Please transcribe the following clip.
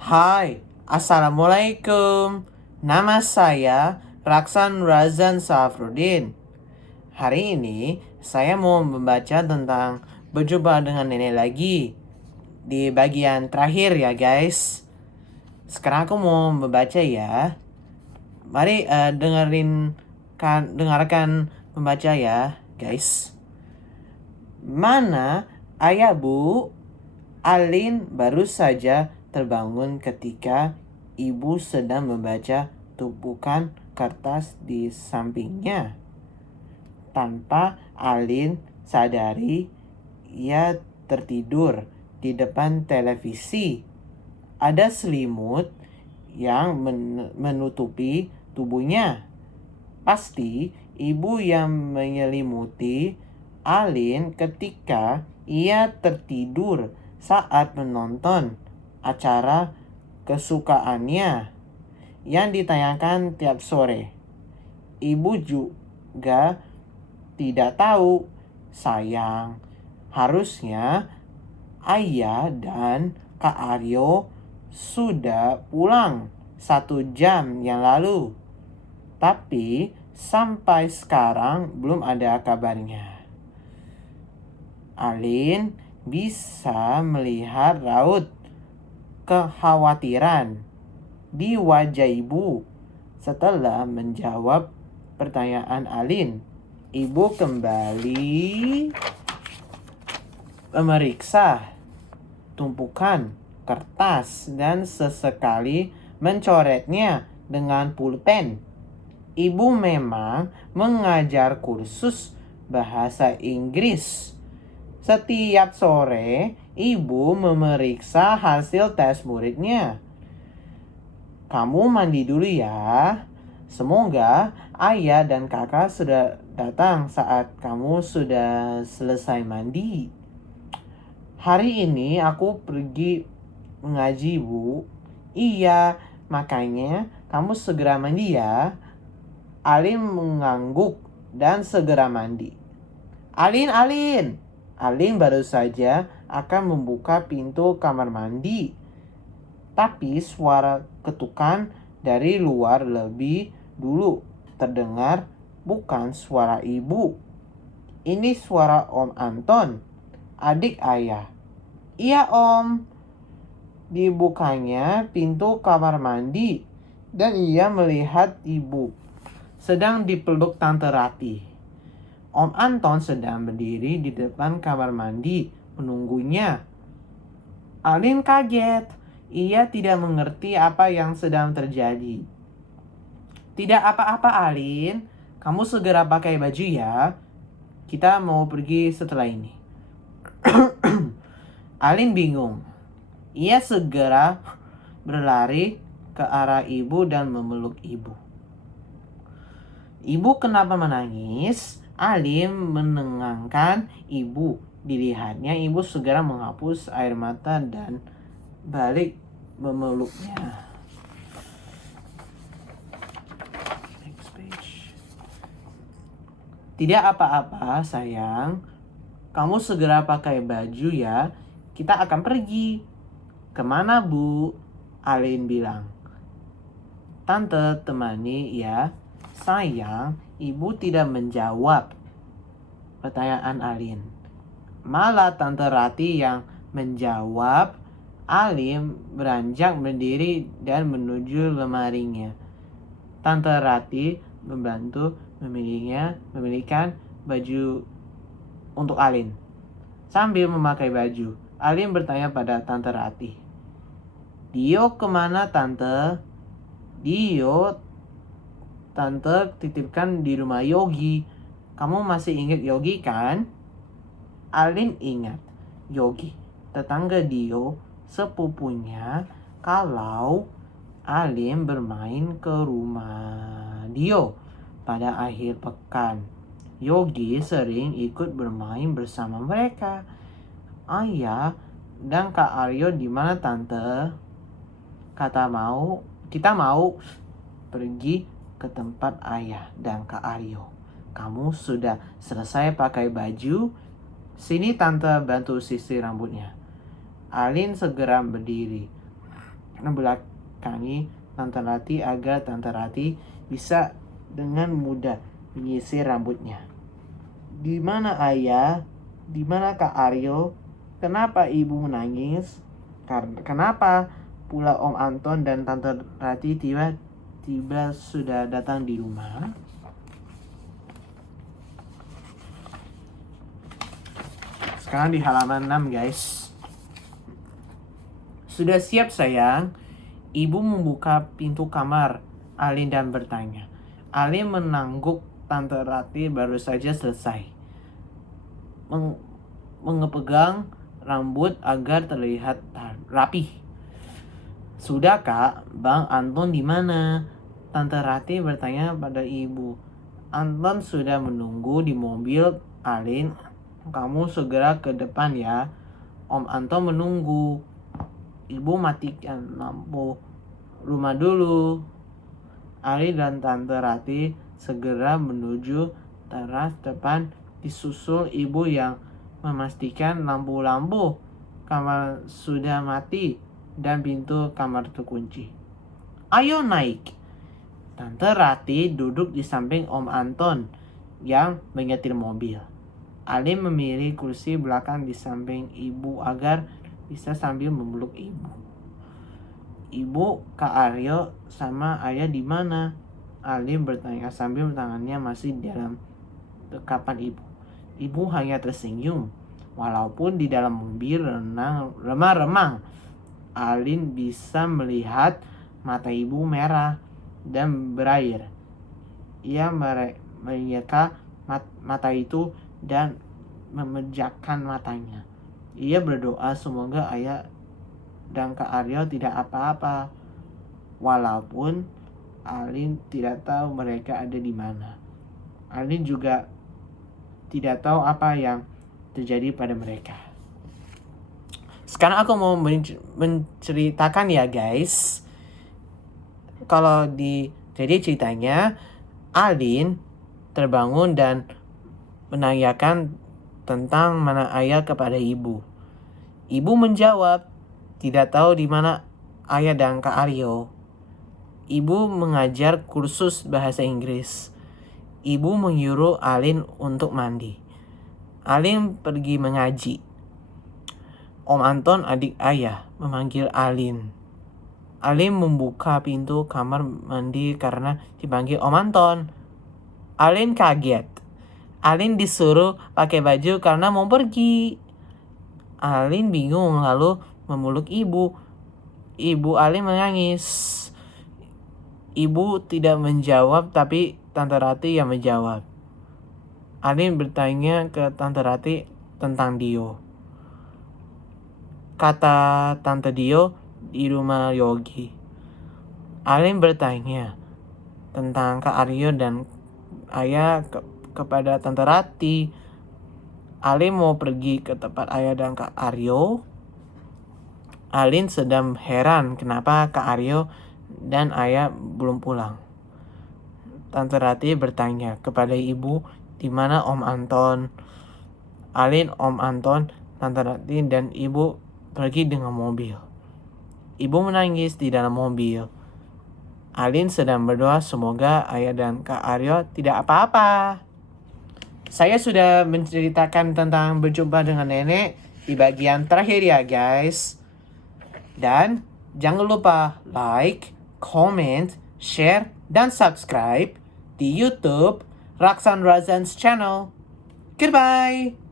Hai, Assalamualaikum. Nama saya Raksan Razan Safruddin. Hari ini saya mau membaca tentang berjumpa dengan nenek lagi di bagian terakhir ya guys. Sekarang aku mau membaca ya. Mari dengarkan membaca ya guys. Mana ayah bu? Alin baru saja terbangun ketika ibu sedang membaca tumpukan kertas di sampingnya. Tanpa Alin sadari, ia tertidur di depan televisi. Ada selimut yang menutupi tubuhnya. Pasti ibu yang menyelimuti Alin ketika ia tertidur saat menonton acara kesukaannya yang ditayangkan tiap sore. Ibu juga tidak tahu, sayang. Harusnya ayah dan Kak Aryo sudah pulang 1 jam yang lalu. Tapi sampai sekarang belum ada kabarnya. Alin bisa melihat raut kekhawatiran di wajah ibu setelah menjawab pertanyaan Alin. Ibu kembali memeriksa tumpukan kertas dan sesekali mencoretnya dengan pulpen. Ibu memang mengajar kursus bahasa Inggris. Setiap sore, ibu memeriksa hasil tes muridnya. Kamu mandi dulu ya. Semoga ayah dan kakak sudah datang saat kamu sudah selesai mandi. Hari ini aku pergi mengaji, Bu. Iya, makanya kamu segera mandi ya. Alin mengangguk dan segera mandi. Alin! Alin baru saja akan membuka pintu kamar mandi. Tapi suara ketukan dari luar lebih dulu terdengar, bukan suara ibu. Ini suara Om Anton, adik ayah. Iya Om. Dibukanya pintu kamar mandi dan ia melihat ibu sedang dipeluk Tante Ratih. Om Anton sedang berdiri di depan kamar mandi menunggunya. Alin kaget. Ia tidak mengerti apa yang sedang terjadi. Tidak apa-apa Alin. Kamu segera pakai baju ya. Kita mau pergi setelah ini. Alin bingung. Ia segera berlari ke arah ibu dan memeluk ibu. Ibu kenapa menangis? Alin menenangkan ibu. Dilihatnya ibu segera menghapus air mata dan balik memeluknya. Next page. Tidak apa-apa sayang. Kamu segera pakai baju ya. Kita akan pergi. Kemana Bu? Alin bilang. Tante temani ya. Sayang, ibu tidak menjawab pertanyaan Alin. Malah Tante Ratih yang menjawab. Alin beranjak berdiri dan menuju lemarinya. Tante Ratih membantu memilihkan baju untuk Alin. Sambil memakai baju, Alin bertanya pada Tante Ratih. Dio kemana Tante? Dio Tante titipkan di rumah Yogi. Kamu masih ingat Yogi kan? Alin ingat. Yogi, tetangga Dio, sepupunya. Kalau Alin bermain ke rumah Dio pada akhir pekan, Yogi sering ikut bermain bersama mereka. Ayah dan Kak Aryo di mana Tante? Kita mau pergi ke tempat ayah dan Kak Aryo. Kamu sudah selesai pakai baju? Sini Tante bantu sisir rambutnya. Alin segera berdiri. membelakangi Tante Rati agar Tante Rati bisa dengan mudah menyisir rambutnya. Di mana ayah? Di mana Kak Aryo? Kenapa ibu menangis? Kenapa pula Om Anton dan Tante Rati tiba-tiba sudah datang di rumah? Sekarang di halaman 6 guys. Sudah siap sayang? Ibu membuka pintu kamar Alin dan bertanya. Alin menangguk Tante Rati baru saja selesai mengepegang rambut agar terlihat rapi. Sudah Kak, Bang Anton di mana? Tante Rati bertanya pada ibu. Anton sudah menunggu di mobil Alin. Kamu segera ke depan ya. Om Anton menunggu. Ibu matikan lampu rumah dulu. Alin dan Tante Rati segera menuju teras depan disusul ibu yang memastikan lampu-lampu kamar sudah mati dan pintu kamar terkunci. Ayo naik. Tante Rati duduk di samping Om Anton yang menyetir mobil. Alin memilih kursi belakang di samping ibu agar bisa sambil memeluk ibu. Ibu, Kak Aryo sama ayah di mana? Alin bertanya sambil tangannya masih dalam dekapan ibu. Ibu hanya tersenyum. Walaupun di dalam mobil remang-remang, Alin bisa melihat mata ibu merah dan berair. Ia menyeka mata itu dan memejamkan matanya. Ia berdoa semoga ayah dan Kak Aryo tidak apa-apa. Walaupun Alin tidak tahu mereka ada di mana. Alin juga tidak tahu apa yang terjadi pada mereka. Sekarang aku mau menceritakan ya guys. Jadi ceritanya Alin terbangun dan menanyakan tentang mana ayah kepada ibu. Ibu menjawab, tidak tahu di mana ayah dan Kak Aryo. Ibu mengajar kursus bahasa Inggris. Ibu menyuruh Alin untuk mandi. Alin pergi mengaji. Om Anton, adik ayah, memanggil Alin. Alin membuka pintu kamar mandi karena dipanggil Om Anton. Alin kaget. Alin disuruh pakai baju karena mau pergi. Alin bingung lalu memeluk ibu. Ibu Alin menangis. Ibu tidak menjawab tapi Tante Rati yang menjawab. Alin bertanya ke Tante Rati tentang Dio. Kata Tante Dio di rumah Yogi. Alin bertanya tentang Kak Aryo dan ayah kepada Tante Rati. Alin mau pergi ke tempat ayah dan Kak Aryo. Alin sedang heran kenapa Kak Aryo dan ayah belum pulang. Tante Rati bertanya kepada ibu di mana Om Anton. Alin, Om Anton, Tante Rati dan ibu pergi dengan mobil. Ibu menangis di dalam mobil. Alin sedang berdoa semoga ayah dan Kak Aryo tidak apa-apa. Saya sudah menceritakan tentang berjumpa dengan nenek di bagian terakhir ya guys. Dan jangan lupa like, comment, share, dan subscribe di YouTube Raksan Razan's channel. Goodbye!